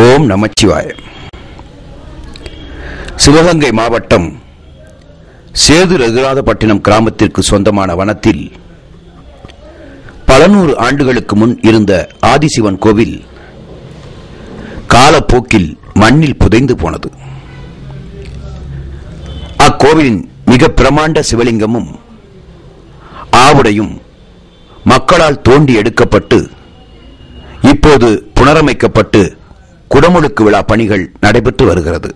ஓம் நமச்சிவாய. சிவகங்கை மாவட்டம் சேது ரகுநாதப்பட்டினம் கிராமத்திற்கு சொந்தமான வனத்தில் பல நூறு ஆண்டுகளுக்கு முன் இருந்த ஆதிசிவன் கோவில் காலப்போக்கில் மண்ணில் புதைந்து போனது. அக்கோவிலின் மிக பிரமாண்ட சிவலிங்கமும் ஆவுடையும் மக்களால் தோண்டி எடுக்கப்பட்டு இப்போது புனரமைக்கப்பட்டு குடமுழுக்கு விழா பணிகள் நடைபெற்று வருகிறது.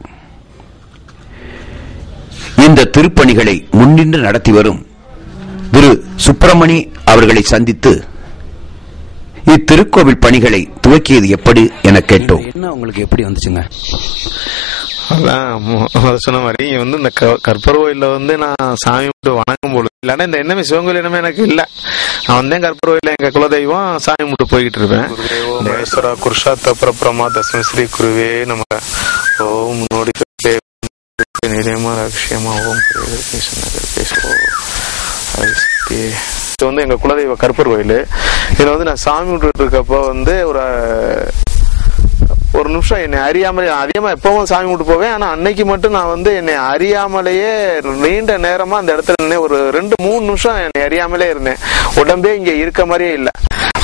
இந்த திருப்பணிகளை முன்னின்று நடத்தி வரும் திரு சுப்பிரமணி அவர்களை சந்தித்து இத்திருக்கோவில் பணிகளை துவக்கியது எப்படி என கேட்டோம். என்ன உங்களுக்கு எப்படி வந்துச்சுங்க? அதான் சொன்ன மாதிரி இந்த கற்பர் கோயில நான் சாமி விட்டு வணங்கும் போது இல்லைன்னா இந்த எண்ணமே சிவன் கோயில் எண்ணமே எனக்கு இல்லை. நான் வந்தேன் கற்பர் கோயில எங்க குலதெய்வம் சாமி விட்டு போய்கிட்டு இருப்பேன். குருஷாத்த பிரமா தஸ்மி ஸ்ரீ குருவே நமக்கு ஓம் நோடி நிரயமா ரகசியமா ஓம் இது எங்க குலதெய்வ கற்பர் கோயில். இதுல நான் சாமி விட்டு இருக்கப்போ ஒரு நிமிஷம் என்னை அறியாமலே, அதிகமா எப்பவும் சாமி விட்டு போவேன். ஆனா அன்னைக்கு மட்டும் நான் என்னை அறியாமலேயே நீண்ட நேரமா அந்த இடத்துல இருந்தேன். ஒரு 2-3 நிமிஷம் என்னை அறியாமலே இருந்தேன். உடம்பே இங்க இருக்க மாதிரியே இல்லை.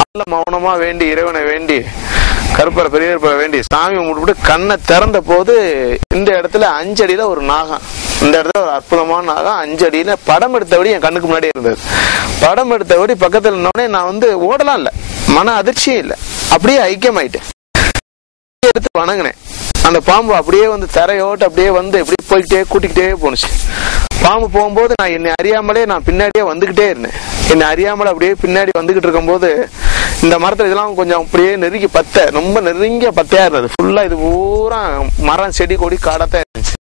நல்ல மௌனமா வேண்டி இறைவனை வேண்டி கருப்பரை பெரியப்பரை வேண்டி சாமி விட்டு கண்ணை திறந்த போது இந்த இடத்துல 5 அடியில ஒரு நாகம், இந்த இடத்துல ஒரு அற்புதமான நாகம் 5 அடியில படம் எடுத்தபடி என் கண்ணுக்கு முன்னாடி இருந்தது. படம் எடுத்தபடி பக்கத்துல இருந்தோடனே நான் ஓடலாம் இல்லை, மன அதிர்ச்சியும் இல்லை, அப்படியே ஐக்கியமாயிட்டேன். எடுத்து வணங்கினேன். அந்த பாம்பு அப்படியே தரையோட்டு அப்படியே எப்படி போய்கிட்டே கூட்டிக்கிட்டே போனுச்சு. பாம்பு போகும்போது நான் என்னை அறியாமலே நான் பின்னாடியே வந்துகிட்டே இருந்தேன். என்னை அறியாமலே அப்படியே பின்னாடி வந்துகிட்டு இருக்கும் போது இந்த மரத்துல இதெல்லாம் கொஞ்சம் அப்படியே நெருங்கி ரொம்ப நெருங்கிய பத்தையா இருந்தது. ஃபுல்லா இது பூரா மரம் செடி கொடி காடத்தான் இருந்துச்சு.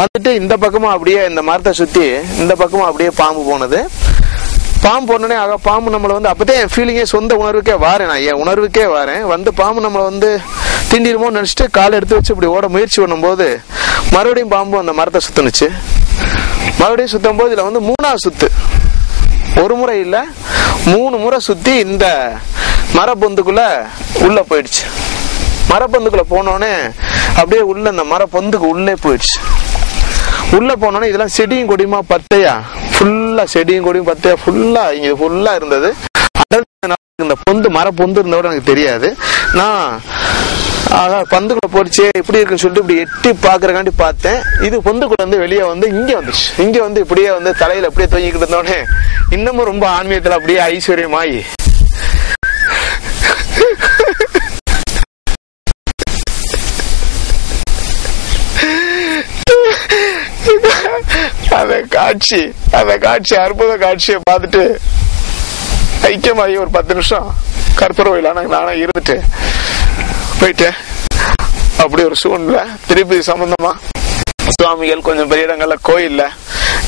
வந்துட்டு இந்த பக்கமா அப்படியே இந்த மரத்தை சுத்தி இந்த பக்கமா அப்படியே பாம்பு போனது. பாம்பு போனோடனே பாம்பு நம்மளை அப்பதான் என் ஃபீலிங்கே சொந்த உணர்வுக்கே வாரேன். நான் என் உணர்வுக்கே வாரேன். பாம்பு நம்மளை திண்டிடுமோ நினைச்சிட்டு காலை எடுத்து வச்சு இப்படி ஓட முயற்சி பண்ணும் போது மறுபடியும் பாம்பு அந்த மரத்தை சுத்துனுச்சு. மறுபடியும் சுத்தும் போது இதுல 3ஆவது சுத்து, ஒரு முறை இல்ல 3 முறை சுத்தி இந்த மரப்பொந்துக்குள்ள உள்ள போயிடுச்சு. மரப்பொந்துக்குள்ள போனோடனே அப்படியே உள்ள இந்த மரப்பொந்துக்கு உள்ளே போயிடுச்சு. உள்ள போனோடனே இதெல்லாம் செடியும் கொடியுமா பத்தையா, ஃபுல்லா செடியும் கொடியும் பத்தையா ஃபுல்லா இங்க ஃபுல்லா இருந்தது. இந்த பொந்து மரப்பொந்து இருந்தவரை எனக்கு தெரியாது. நான் பந்துக்குள்ள போடுச்சு எப்படி இருக்குன்னு சொல்லிட்டு இப்படி எட்டி பாக்குறக்காண்டி பார்த்தேன். இது பொந்துக்குள்ள வெளியே இங்க வந்துச்சு. இங்க இப்படியே தலையில அப்படியே தொங்கிக்கிட்டு இருந்தோடனே இன்னமும் ரொம்ப ஆன்மீகத்துல அப்படியே ஐஸ்வர்யமாயி அந்த காட்சி அற்புத காட்சியை பார்த்துட்டு ஐக்கியமாகி ஒரு 10 நிமிஷம் கற்பர் கோயில நானும் இருந்துட்டு போயிட்டேன். அப்படி ஒரு சூழ்நிலை. திருப்பதி சம்பந்தமா சுவாமிகள் கொஞ்சம் பெரிய இடங்கள்ல கோயில்ல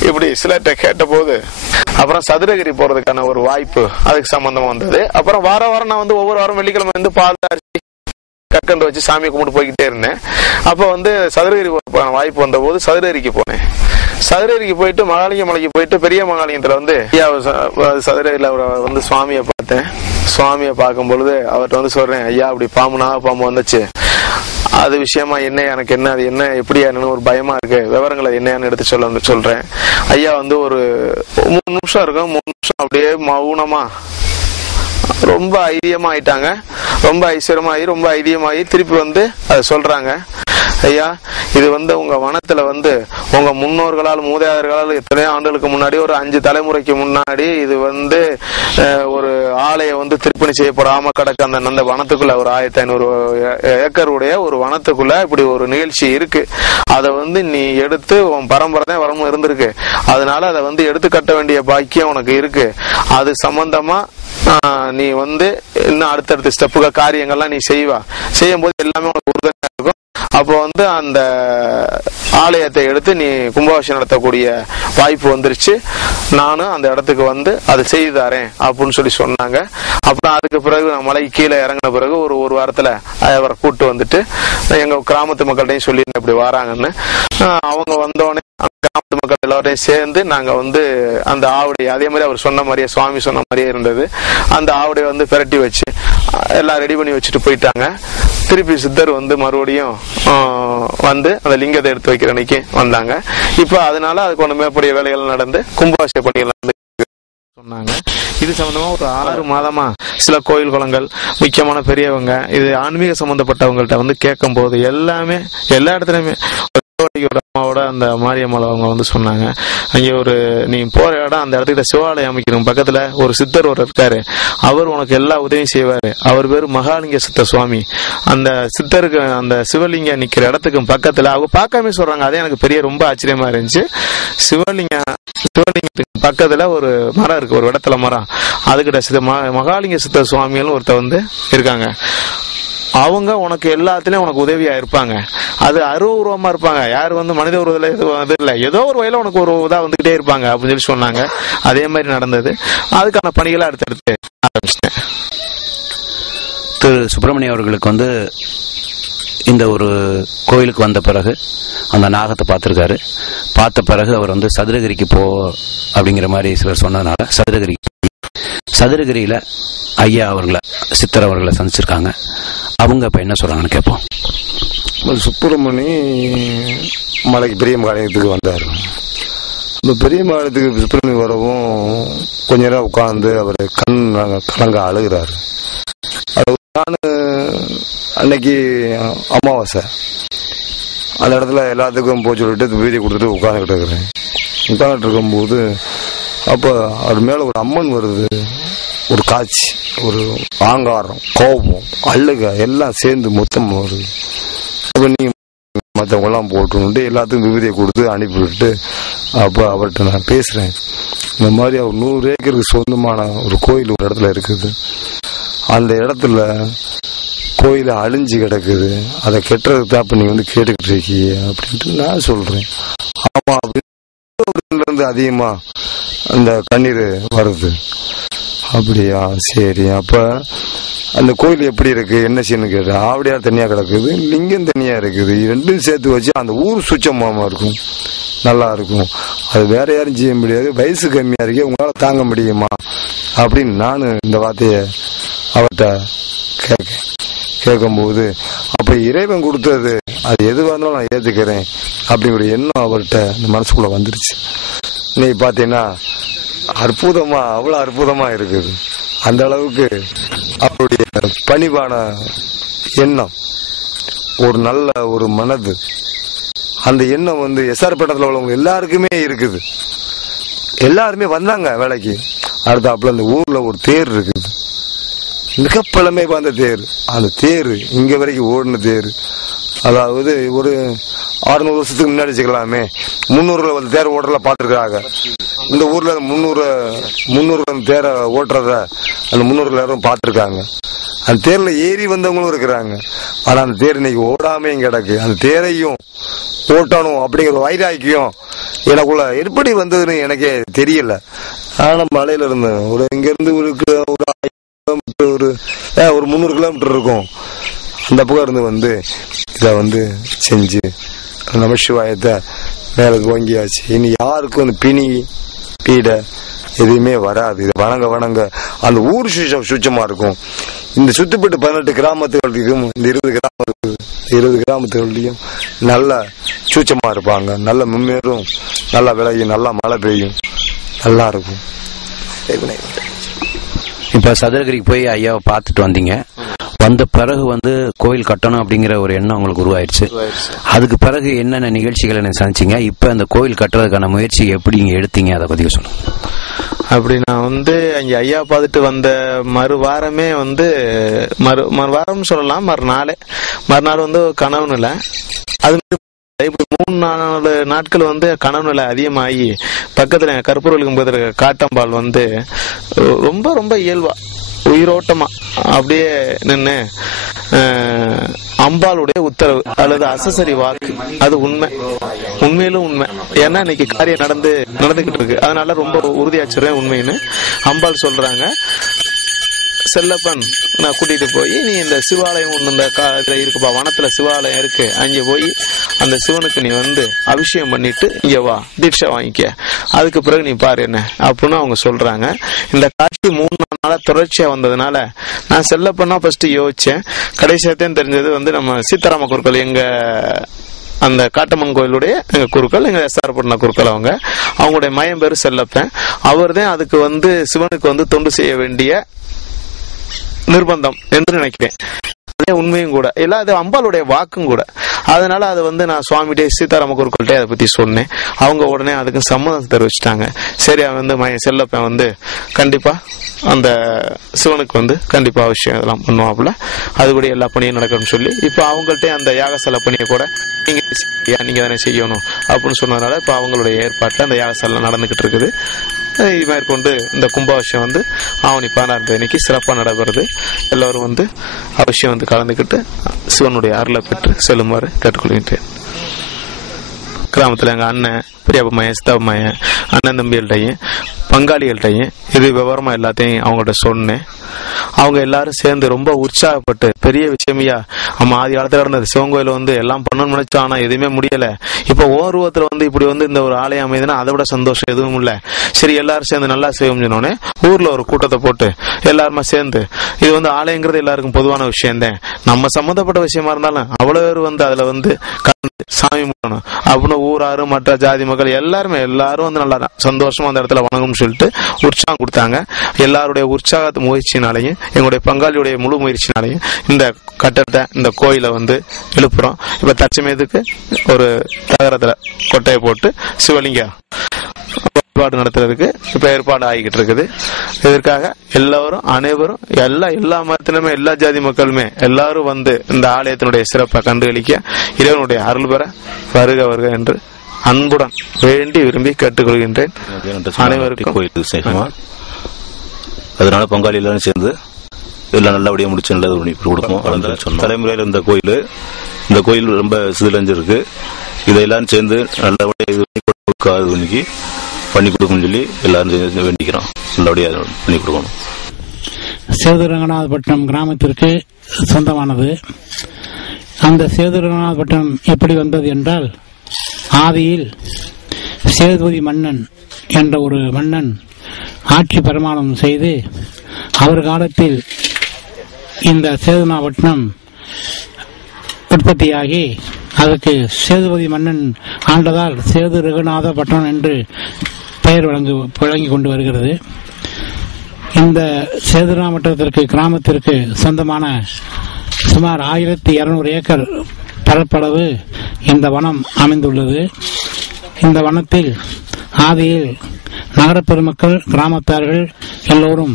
இப்படி சிலர்கிட்ட கேட்ட போது அப்புறம் சதுரகிரி போறதுக்கான ஒரு வாய்ப்பு அதுக்கு சம்பந்தமா வந்தது. அப்புறம் வாரம் நான் ஒவ்வொரு வாரம் வெள்ளிக்கிழமை பால் அரிசி கற்கண்டு வச்சு சாமி கும்பிட்டு போய்கிட்டே இருந்தேன். அப்ப சதுரகிரி வாய்ப்பு வந்த போது சதுரகிரிக்கு போனேன். சதுரகிரிக்கு போயிட்டு மகாலிங்க மலைக்கு போயிட்டு பெரிய மகாலிங்கத்துல சதுரகிரியில சுவாமியை பார்த்தேன். சுவாமியை பார்க்கும் பொழுது அவர்கிட்ட சொல்றேன், ஐயா அப்படி பாம்பு வந்துச்சு, அது விஷயமா என்ன, எனக்கு என்ன, அது என்ன, எப்படியா என்னன்னு ஒரு பயமா இருக்கு, விவரங்களை என்னன்னு எடுத்து சொல்றேன். ஐயா ஒரு 3 நிமிஷம் இருக்கும், 3 நிமிஷம் அப்படியே மௌனமா ரொம்ப ஐதியமா ஆயிட்டாங்க. ரொம்ப ஐஸ்வர்யமாயி ரொம்ப ஐதியமாயி திருப்பி அதை சொல்றாங்க, ஐயா இது உங்க வனத்துல உங்க முன்னோர்களால் மூதாதையர்களால் எத்தனையோ ஆண்டுகளுக்கு முன்னாடி ஒரு 5 தலைமுறைக்கு முன்னாடி இது ஒரு ஆலய திருப்பணி செய்யப்படாம கிடக்கு. அந்த வனத்துக்குள்ள ஒரு 1500 ஏக்கருடைய ஒரு வனத்துக்குள்ள இப்படி ஒரு நிகழ்ச்சி இருக்கு. அதை நீ எடுத்து உன் பரம்பரை தான் வரமும் இருந்திருக்கு, அதனால அதை எடுத்து கட்ட வேண்டிய பாக்கியம் உனக்கு இருக்கு. அது சம்பந்தமா நீ இன்னும் அடுத்தடுத்த ஸ்டெப்புகள் காரியங்கள்லாம் நீ செய்யும் போது எல்லாமே உனக்கு உறுதுணையா இருக்கும். அப்போ அந்த ஆலயத்தை எடுத்து நீ கும்பாபிஷேகம் நடத்தக்கூடிய வாய்ப்பு வந்துருச்சு. நானும் அந்த இடத்துக்கு அதை செய்து தரேன் அப்படின்னு சொன்னாங்க. அப்புறம் அதுக்கு பிறகு நான் மலை கீழே இறங்கின பிறகு ஒரு வாரத்துல அவரை கூட்டு வந்துட்டு எங்க கிராமத்து மக்கள்கிட்டையும் சொல்லி இப்படி வராங்கன்னு அவங்க வந்தோடனே கிராமத்து மக்கள் எல்லாரையும் சேர்ந்து நாங்க அந்த ஆவுடை அதே மாதிரி அவர் சொன்ன மாதிரியே சுவாமி சொன்ன மாதிரியே இருந்தது. அந்த ஆவுடை பிரட்டி வச்சு எல்லாம் ரெடி பண்ணி வச்சுட்டு போயிட்டாங்க. திருப்பி சித்தர் மறுபடியும் அந்த லிங்கத்தை எடுத்து வைக்கிற அன்னைக்கு வந்தாங்க. இப்ப அதனால அதுக்கு ஒண்ணு மேற்படிய வேலைகள் நடந்து கும்பாபிஷேக பணிகள் நடந்து சொன்னாங்க. இது சம்பந்தமா ஒரு 6 மாதமா சில கோயில் குளங்கள் முக்கியமான பெரியவங்க இது ஆன்மீக சம்பந்தப்பட்டவங்கள்ட்ட கேட்கும் போது எல்லாமே எல்லா இடத்துலயுமே அம்மாவோட அந்த மாரியம்மாள் அவங்க சொன்னாங்க, அங்கே நீ போற இடம் அந்த இடத்துல சிவாலயம் அமைக்கணும், பக்கத்துல ஒரு சித்தர் இருக்காரு, அவர் உனக்கு எல்லா உதவியும் செய்வாரு, அவர் பேரு மகாலிங்க சித்த சுவாமி. அந்த சித்தருக்கு அந்த சிவலிங்க நிக்கிற இடத்துக்கு பக்கத்துல அவங்க பார்க்காம சொல்றாங்க. அதே எனக்கு பெரிய ரொம்ப ஆச்சரியமா இருந்துச்சு. சிவலிங்கத்துக்கு பக்கத்துல ஒரு மரம் இருக்கு, ஒரு இடத்துல மரம், அதுக்கிட்ட மகாலிங்க சித்த சுவாமிகள் ஒருத்தர் இருக்காங்க. அவங்க உனக்கு எல்லாத்துலயும் உனக்கு உதவியா இருப்பாங்க. அது அருவமா இருப்பாங்க, யாரு மனித உருவத்துல எதுவும் இல்ல, ஏதோ ஒரு வகையில உனக்கு ஒரு இதா வந்துகிட்டே இருப்பாங்க அப்படின்னு சொன்னாங்க. அதே மாதிரி நடந்தது. அதுக்கான பணிகளை அடுத்தடுத்து ஆரம்பிச்சிட்டேன். திரு சுப்பிரமணியம் அவர்களுக்கு இந்த ஒரு கோயிலுக்கு வந்த பிறகு அந்த நாகத்தை பார்த்திருக்காரு. பார்த்த பிறகு அவர் சதுரகிரிக்கு போ அப்படிங்கிற மாதிரி சிலர் சொன்னதுனால சதுரகிரியில ஐயா அவர்களை சித்தர் அவர்களை சந்திச்சிருக்காங்க. அவங்க இப்ப என்ன சொல்றாங்கன்னு கேட்போம். சுப்பிரமணி மலைக்கு பெரிய மாநிலத்துக்கு வந்தார். இந்த பெரிய மாநிலத்துக்கு சுப்பிரமணி வரவும் கொஞ்ச நேரம் உட்கார்ந்து அவர் கலங்க அழுகிறாரு. நான் அன்னைக்கு அமாவாசை அந்த இடத்துல எல்லாத்துக்கும் போய் சொல்லிட்டு வீதி கொடுத்துட்டு உட்காந்துக்கிட்டு இருக்கிறேன். உட்காந்துட்டு இருக்கும்போது அப்போ அவர் மேல ஒரு அம்மன் வருது, ஒரு காட்சி, ஒரு ஆங்காரம், கோபம், அழுக எல்லாம் சேர்ந்து மொத்தம் வருது. அப்போ நீங்க மற்றவங்கெல்லாம் போட்டு எல்லாத்துக்கும் விபதியை கொடுத்து அனுப்பிவிட்டு அப்போ அவர்கிட்ட நான் பேசுறேன். இந்த மாதிரி அவர் 100 ஏக்கருக்கு சொந்தமான ஒரு கோயில் ஒரு இடத்துல இருக்குது, அந்த இடத்துல கோயில அழிஞ்சு கிடக்குது, அதை கெட்டுறதுக்கு தான் இப்ப நீங்க கேட்டுக்கிட்டு இருக்கீங்க அப்படின்ட்டு நான் சொல்றேன். ஆமா அப்படின்னு அதிகமா அந்த கண்ணீர் வருது. அப்படியா, சரி. அப்ப அந்த கோயில் எப்படி இருக்கு என்ன செய்யணும் கேட்டேன். ஆவடியார் தனியா கிடக்குது, லிங்கம் தனியா இருக்குது, ரெண்டும் சேர்த்து வச்சு அந்த ஊர் சுச்சமாமா இருக்கும், நல்லா இருக்கும். அது வேற யாரும் செய்ய முடியாது, வயசு கம்மியா இருக்கு, உங்களால தாங்க முடியுமா அப்படின்னு நான் இந்த வார்த்தைய அவர்கிட்ட கேட்கும்போது, அப்ப இறைவன் கொடுத்தது அது எதுவாக இருந்தாலும் நான் ஏத்துக்கிறேன் அப்படிங்கிற எண்ணம் அவர்கிட்ட இந்த மனசுக்குள்ள வந்துருச்சு. இன்னைக்கு பாத்தீங்கன்னா அற்புதமா, அவ்வளவு அற்புதமா இருக்குது. அந்த அளவுக்கு அவருடைய பணிவான எண்ணம், ஒரு நல்ல ஒரு மனது, அந்த எண்ணம் எஸ்ஆர் பட்டத்தில் உள்ளவங்க எல்லாருக்குமே இருக்குது. எல்லாருமே வந்தாங்க வேலைக்கு. அடுத்தாப்புல இந்த ஊர்ல ஒரு தேர் இருக்குது, மிக பழமை வாய்ந்த தேர். அந்த தேர் இங்க வரைக்கும் ஓடின தேர், அதாவது ஒரு 600 வருஷத்துக்கு முன்னாடி வச்சுக்கலாமே, 300 தேர் ஓட்டுறத பாத்துருக்காங்க. இந்த ஊர்ல 300 தேரை ஓட்டுறத அந்த 300 எல்லாரும் பாத்துருக்காங்க. அந்த தேர்ல ஏறி வந்தவங்களும் இருக்கிறாங்க. ஆனா அந்த தேர் இன்னைக்கு ஓடாமையும் கிடக்கு. அந்த தேரையும் ஓட்டணும் அப்படிங்கிற வைராக்கியம் எனக்குள்ள எப்படி வந்ததுன்னு எனக்கே தெரியல. ஆனா மலையில இருந்தேன், ஒரு இங்க இருந்து ஒரு 300 கிலோமீட்டர் இருக்கும். அந்த பக்கம் இருந்து வந்து இதை வந்து செஞ்சு நமசிவாயத்தை மேலே ஓங்கியாச்சு. இனி யாருக்கும் அந்த பிணி பீடை எதுவுமே வராது. இதை வணங்க அந்த ஊர் சுச்சமா இருக்கும். இந்த சுத்துப்பட்டு 18 கிராமத்துகளுக்கும் இந்த 20 கிராமத்துகள்லையும் நல்ல சூச்சமா இருப்பாங்க. நல்ல முன்னேறும், நல்லா விளையும், நல்லா மழை பெய்யும், நல்லா இருக்கும். இப்ப சதுரகிரிக்கு போய் ஐயாவை பார்த்துட்டு வந்தீங்க. வந்த பிறகு வந்து கோயில் கட்டணும் அப்படிங்கிற ஒரு எண்ணம் உங்களுக்கு உருவாயிருச்சு. அதுக்கு பிறகு என்னென்ன நிகழ்ச்சிகளை சந்திச்சிங்க? இப்ப அந்த கோயில் கட்டுறதுக்கான முயற்சி எப்படி நீங்க எடுத்தீங்க, அதை பத்தி சொல்லுங்க. அப்படி நான் வந்து அங்க ஐயா பார்த்துட்டு வந்த மறுவாரமே வந்து மறுவாரம் சொல்லலாம், மறுநாள் வந்து கனவு நிலை. அது இப்படி 3-4 நாட்கள் வந்து கனவு நிலை அதிகமாகி பக்கத்துல கற்பூரவெளிக்கும்போது காட்டம்பால் வந்து ரொம்ப ரொம்ப இயல்பா உயிரோட்டமா அப்படியே நின்று அம்பாளுடைய உத்தரவு அல்லது அசசரி வாக்கு, அது உண்மையிலும் உண்மை. ஏன்னா இன்னைக்கு காரியம் நடந்துகிட்டு இருக்கு. அதனால ரொம்ப உறுதியாச்சுறேன் உண்மைன்னு அம்பாள் சொல்றாங்க. செல்லப்பன் நான் கூட்டிட்டு போய் நீ இந்த சிவாலயம் ஒண்ணு இந்த இருக்குப்பா, வனத்துல சிவாலயம் இருக்கு, அங்க போய் அந்த சிவனுக்கு நீ வந்து அபிஷேகம் பண்ணிட்டு இங்க வா, தீட்சை வாங்கிக்க, அதுக்கு பிறகு நீ பாரு என்ன அப்படின்னு அவங்க சொல்றாங்க. இந்த காட்சி 3 நாளா தொடர்ச்சியா வந்ததுனால நான் செல்லப்பன்னா ஃபர்ஸ்ட் யோசிச்சேன். கடைசியாத்தான் தெரிஞ்சது வந்து நம்ம சீதாராம குருக்கள், எங்க அந்த காட்டம்மன் கோயிலுடைய எங்க குருக்கள், எங்க எஸ்ஆர் பட்டின குருக்கள், அவங்களுடைய மயம் பேரு செல்லப்பன். அவர் தான் அதுக்கு வந்து சிவனுக்கு வந்து தொண்டு செய்ய வேண்டிய நிர்பந்தம் என்று நினைக்கிறேன். அதே உண்மையும் கூட இல்ல, அது அம்பாளுடைய வாக்கும் கூட. அதனால அது வந்து நான் சுவாமிகிட்டே சீதாராம குருக்கள்கிட்ட அதை பத்தி சொன்னேன். அவங்க உடனே அதுக்கு சம்மதம் தெரிவிச்சிட்டாங்க. சரி, அவன் வந்து செல்லப்பன் வந்து கண்டிப்பா அந்த சிவனுக்கு வந்து கண்டிப்பா அவசியம் இதெல்லாம் பண்ணுவாப்புல, அதுபடி எல்லா பணியும் நடக்கணும்னு சொல்லி இப்ப அவங்கள்ட்ட அந்த யாகசாலை பணியை கூட நீங்க தானே செய்யணும் அப்படின்னு சொன்னதுனால இப்ப அவங்களுடைய ஏற்பாட்டுல அந்த யாகசாலை நடந்துகிட்டு இருக்குது. இது மேற்கொண்டு இந்த கும்பாபிஷேகம் வந்து ஆவணி 16 அன்னைக்கு சிறப்பாக நடைபெறுது. எல்லாரும் வந்து அவசியம் வந்து கலந்துக்கிட்டு சிவனுடைய அருளை பெற்று செல்லுமாறு கேட்டுக்கொள்கின்றேன். கிராமத்துல எங்க அண்ணன் பெரியப்ப மையன், சித்தப்ப மையன், அண்ணன் தம்பிகள்கிட்டையும் பங்காளிகள்கிட்டையும் இது விவரமா எல்லாத்தையும் அவங்கள்ட்ட சொன்னேன். அவங்க எல்லாரும் சேர்ந்து ரொம்ப உற்சாகப்பட்டு பெரிய விஷயமையா நம்ம ஆதி காலத்துல இருந்தது சிவன் கோயில வந்து எல்லாம் பண்ணணும்னு நினைச்சோம், ஆனா எதுவுமே முடியல. இப்ப ஓர்வத்துல வந்து இப்படி வந்து இந்த ஒரு ஆலயம் அமைதுன்னா அதை விட சந்தோஷம் எதுவும் இல்ல. சரி, எல்லாரும் சேர்ந்து நல்லா செய்வோம் சொன்னோன்னே ஊர்ல ஒரு கூட்டத்தை போட்டு எல்லாருமா சேர்ந்து இது வந்து ஆலயங்கிறது எல்லாருக்கும் பொதுவான விஷயம் தான், நம்ம சம்பந்தப்பட்ட விஷயமா இருந்தாலும் அவ்வளவு பேர் வந்து அதுல வந்து சாமி பண்ணணும் அப்படின்னு ஊராரு மற்ற ஜாதி மக்கள் எல்லாரும் வந்து நல்லா சந்தோஷமா அந்த இடத்துல வணங்கும்னு சொல்லிட்டு உற்சாகம் கொடுத்தாங்க. எல்லாருடைய உற்சாகத்து முயற்சினாலையும் எங்களுடைய பங்காளியுடைய முழு முயற்சினாலையும் இந்த கட்டடத்தை, இந்த கோயிலை வந்து எழுப்புறோம். இப்ப தற்சமயத்துக்கு ஒரு தகரத்துல கொட்டையை போட்டு சிவலிங்கம் ஏற்பாடு நடத்துறதுக்கு இப்ப ஏற்பாடு ஆகிக்கிட்டு இருக்குது. இதற்காக எல்லாரும் அனைவரும் எல்லா மதத்திலுமே எல்லா ஜாதி மக்களுமே எல்லாரும் வந்து இந்த ஆலயத்தினுடைய சிறப்பை கண்டுகளிக்க இறைவனுடைய அருள் பெற வருக என்று அன்புடன் வேண்டி விரும்பி கேட்டுக்கொள்கின்றேன். அனைவருக்கும் அதனால பங்காளி எல்லாரும் சேர்ந்து எல்லாம் நல்லபடியா முடிச்சு நல்லது கொடுப்போம். தலைமுறையில் இந்த கோயில் ரொம்ப சிதிலஞ்சிருக்கு. இதை எல்லாரும் சேர்ந்து நல்லபடியா பண்ணி கொடுக்கணும்னு சொல்லி எல்லாரும் வேண்டிக்கிறோம். நல்லபடியா பண்ணி கொடுக்கணும். சேதுரங்கநாதபட்டினம் கிராமத்திற்கு சொந்தமானது. அந்த சேதுரங்கநாதபட்டினம் எப்படி வந்தது என்றால், ஆதியில் சேதுபதி மன்னன் என்ற ஒரு மன்னன் ஆட்சி பரிமாணம் செய்து அவர் காலத்தில் இந்த சேதுநாதபட்டினம் உற்பத்தியாகி அதற்கு சேதுபதி மன்னன் ஆண்டதால் சேது ரகுநாதபட்டினம் என்று பெயர் வழங்கி கொண்டு வருகிறது. இந்த சேதுராமட்டத்திற்கு கிராமத்திற்கு சொந்தமான சுமார் 1200 ஏக்கர் பரப்பளவு இந்த வனம் அமைந்துள்ளது. இந்த வனத்தில் ஆதியில் நகர பெருமக்கள், கிராமத்தார்கள் எல்லோரும்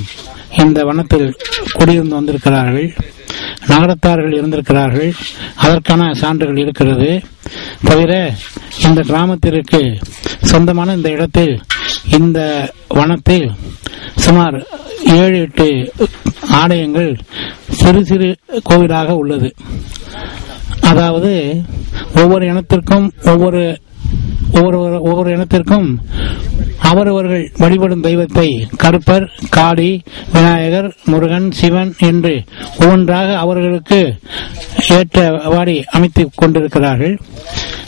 இந்த வனத்தில் குடியிருந்து வந்திருக்கிறார்கள். நகரத்தார்கள் இருந்திருக்கிறார்கள். அதற்கான சான்றுகள் இருக்கிறது. தவிர இந்த கிராமத்திற்கு சொந்தமான இந்த இடத்தில், இந்த வனத்தில் சுமார் 7-8 ஆலயங்கள் சிறு சிறு கோவிலாக உள்ளது. அதாவது ஒவ்வொரு இனத்திற்கும் ஒவ்வொரு இனத்திற்கும் அவரவர்கள் வழிபடும் தெய்வத்தை கருப்பர், காளி, விநாயகர், முருகன், சிவன் என்று ஒவ்வொன்றாக அவர்களுக்கு ஏற்றவாடி அமைத்துக் கொண்டிருக்கிறார்கள்.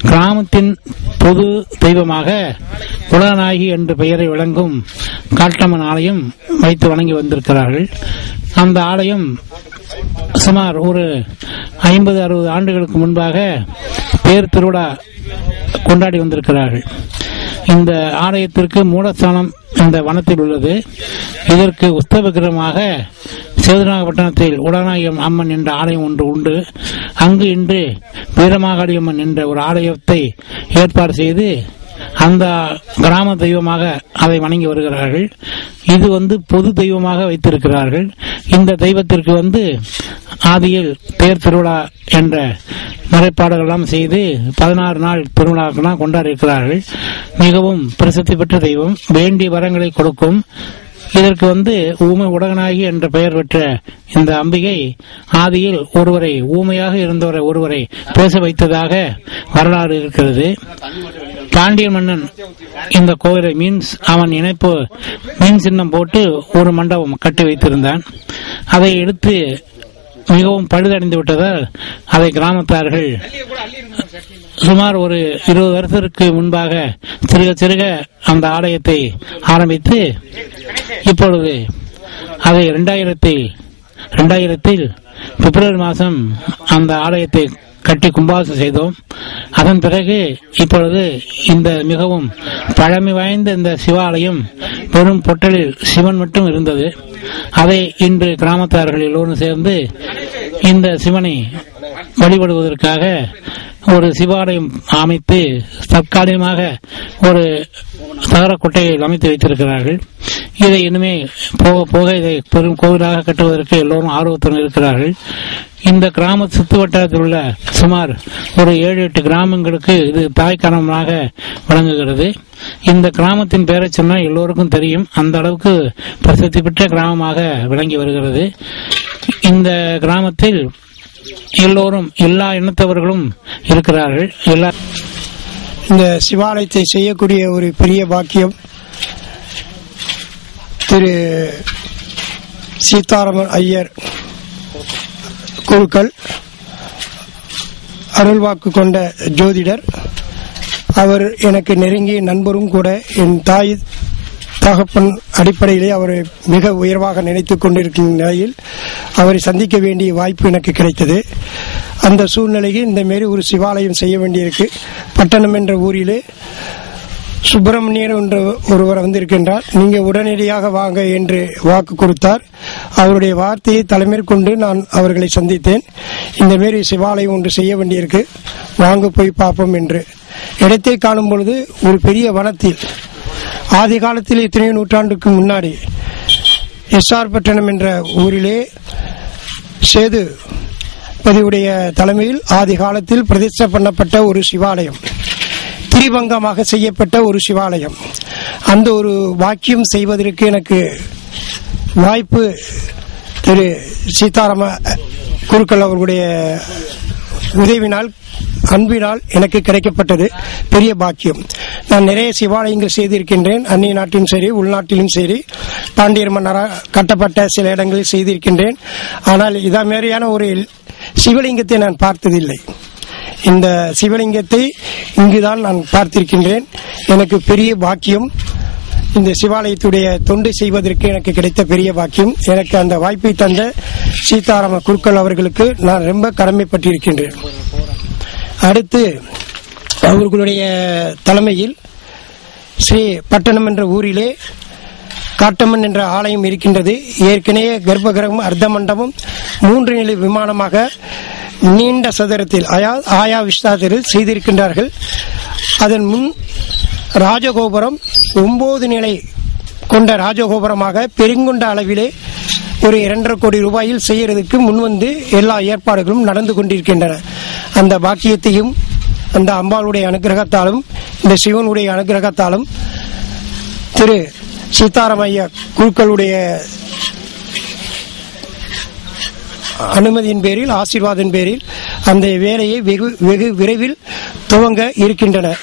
கிராமத்தின் பொது தெய்வமாக உலகநாயகி என்ற பெயரை விளங்கும் காட்டம்மன் ஆலயம் வைத்து வணங்கி வந்திருக்கிறார்கள். அந்த ஆலயம் சுமார் ஒரு 50-60 ஆண்டுகளுக்கு முன்பாக பேர் திருவிழா கொண்டாடி வந்திருக்கிறார்கள். இந்த ஆலயத்திற்கு மூலஸ்தானம் இந்த வனத்தில் உள்ளது. இதற்கு உஸ்தவிக்கிரமாக சேதுநாகப்பட்டினத்தில் உலகநாயகி அம்மன் என்ற ஆலயம் ஒன்று உண்டு. அங்கு இன்று வீரமாகாளி அம்மன் என்ற ஒரு ஆலயத்தை ஏற்பாடு செய்து அந்த கிராம தெய்வமாக அதை வணங்கி வருகிறார்கள். இது பொது தெய்வமாக வைத்திருக்கிறார்கள். இந்த தெய்வத்திற்கு ஆதியில் தேர் திருவிழா என்ற முறைப்பாடுகள் எல்லாம் செய்து 16 நாள் திருவிழாக்கெல்லாம் கொண்டாடி இருக்கிறார்கள். மிகவும் பிரசித்தி பெற்ற தெய்வம், வேண்டிய வரங்களை கொடுக்கும். இதற்கு ஊமை உலகநாயகி என்ற பெயர் பெற்ற இந்த அம்பிகை ஆதியில் ஒருவரை ஊமையாக இருந்தவரை ஒருவரை பேச வைத்ததாக வரலாறு இருக்கிறது. பாண்டிய மன்னன் இந்த கோவிலை அவன் இணைப்பு மீன் சின்னம் போட்டு ஒரு மண்டபம் கட்டி வைத்திருந்தான். அதை எடுத்து மிகவும் பழுதடைந்து விட்டதால் அதை கிராமத்தார்கள் சுமார் ஒரு 20 வருஷத்திற்கு முன்பாக சிறுக சிறுக அந்த ஆலயத்தை ஆரம்பித்து இப்பொழுது அதை 2000 பிப்ரவரி மாதம் அந்த ஆலயத்தை கட்டி கும்பாபிஷேகம் செய்தோம். அதன் பிறகு இப்பொழுது இந்த மிகவும் பழமை வாய்ந்த இந்த சிவாலயம் வெறும் பொட்டலில் சிவன் மட்டும் இருந்தது. அதை இன்று கிராமத்தார்கள் எல்லோரும் சேர்ந்து இந்த சிவனை வழிபடுவதற்காக ஒரு சிவாலயம் அமைத்து தற்காலிகமாக ஒரு தகர கொட்டையில் அமைத்து வைத்திருக்கிறார்கள். இதை இனிமே போக போக இதை பெரும் கோவிலாக கட்டுவதற்கு எல்லோரும் ஆர்வத்துடன் இருக்கிறார்கள். இந்த கிராம சுற்று வட்டாரத்தில் உள்ள சுமார் ஒரு 7-8 கிராமங்களுக்கு இது தாய் கிராமமாக விளங்குகிறது. இந்த கிராமத்தின் பெயரை சொன்னால் எல்லோருக்கும் தெரியும். அந்த அளவுக்கு பிரசித்தி பெற்ற கிராமமாக விளங்கி வருகிறது. இந்த கிராமத்தில் எல்லோரும் எல்லா இனத்தவர்களும் இருக்கிறார்கள். இந்த சிவாலயத்தை செய்யக்கூடிய ஒரு பெரிய பாக்கியம் திரு சீதாராமன் ஐயர் குருக்கள், அருள்வாக்கு கொண்ட ஜோதிடர். அவர் எனக்கு நெருங்கிய நண்பரும் கூட. என் தாய் தகப்பன் அடிப்படையிலே அவரை மிக உயர்வாக நினைத்துக் கொண்டிருக்கும் நிலையில் அவரை சந்திக்க வேண்டிய வாய்ப்பு எனக்கு கிடைத்தது. அந்த சூழ்நிலையில் இந்த மாரி ஒரு சிவாலயம் செய்ய வேண்டியிருக்கு. பட்டணம் என்ற ஊரிலே சுப்பிரமணியர் என்ற ஒருவர் வந்திருக்கின்றார். நீங்க உடனடியாக வாங்க என்று வாக்கு கொடுத்தார். அவருடைய வார்த்தையை தலைமைக்கொண்டு நான் அவர்களை சந்தித்தேன். இந்த மாரி சிவாலயம் ஒன்று செய்ய வேண்டியிருக்கு, வாங்க போய் பார்ப்போம் என்று. இடத்தை காணும் பொழுது ஒரு பெரிய வனத்தில் ஆதி காலத்தில் இத்தனை நூற்றாண்டுக்கு முன்னாடி எஸ்ஆர் பட்டணம் என்ற ஊரிலே சேது பதிவுடைய தலைமையில் ஆதி காலத்தில் பிரதிஷ்டை பண்ணப்பட்ட ஒரு சிவாலயம், திரிபங்கமாக செய்யப்பட்ட ஒரு சிவாலயம். அந்த ஒரு வாக்கியம் செய்வதற்கு எனக்கு வாய்ப்பு திரு சீதாராம குருக்கள் அவர்களுடைய உதவினால் அன்பினால் எனக்கு கிடைக்கப்பட்டது. பெரிய பாக்கியம். நான் நிறைய சிவாலயங்கள் செய்திருக்கின்றேன். அந்நிய நாட்டிலும் சரி உள்நாட்டிலும் சரி பாண்டியர் மன்னரால் கட்டப்பட்ட சில இடங்களில் செய்திருக்கின்றேன். ஆனால் இதை மாதிரியான ஒரு சிவலிங்கத்தை நான் பார்த்ததில்லை. இந்த சிவலிங்கத்தை இங்குதான் நான் பார்த்திருக்கின்றேன். எனக்கு பெரிய பாக்கியம். இந்த சிவாலயத்துடைய தொண்டு செய்வதற்கு எனக்கு கிடைத்த பெரிய பாக்கியம். எனக்கு அந்த வாய்ப்பை தந்த சீதாராம குருக்கள் அவர்களுக்கு நான் ரொம்ப கடமைப்பட்டிருக்கின்றேன். அடுத்து அவர்களுடைய தலைமையில் ஸ்ரீ பட்டணம் என்ற ஊரிலே காட்டம்மன் என்ற ஆலயம் இருக்கின்றது. ஏற்கனவே கர்ப்பகிரகம் அர்த்த மண்டபம் 3 நிலை விமானமாக நீண்ட சதுரத்தில் ஆயா விஸ்தாரத்தில் செய்திருக்கின்றார்கள். அதன் முன் ராஜகோபுரம் 9 நிலை கொண்ட ராஜகோபுரமாக பெருங்கொண்ட அளவிலே ஒரு 2.5 கோடி ரூபாயில் செய்யறதுக்கு முன்வந்து எல்லா ஏற்பாடுகளும் நடந்து கொண்டிருக்கின்றன. அந்த பாக்கியத்தையும் அந்த அம்பாளுடைய அனுகிரகத்தாலும் இந்த சிவனுடைய அனுகிரகத்தாலும் திரு சீதாராமையா குருக்களுடைய அனுமதியின் பேரில், ஆசீர்வாதத்தின் பேரில் அந்த வேலையை வெகு விரைவில் துவங்க இருக்கின்றன.